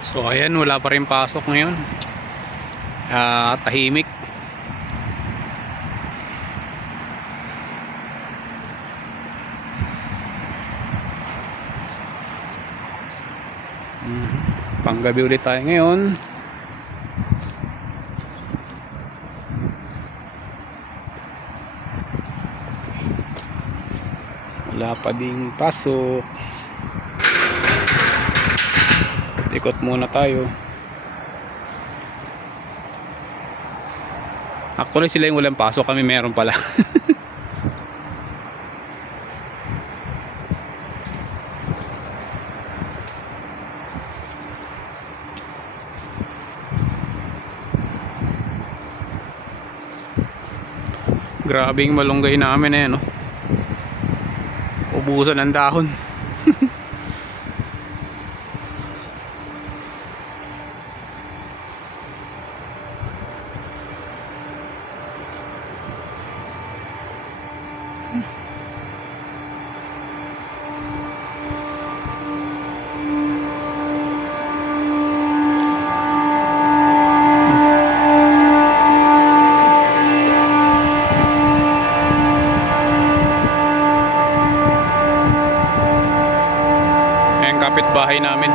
So ayan, wala pa rin pasok ngayon. Tahimik. Panggabi ulit tayo ngayon. Wala pa ding pasok. Ikot muna tayo. Actually sila yung walang pasok, kami meron pala. Grabing malunggay namin eh, no? Ubusan ng dahon. Ayan, kapitbahay namin.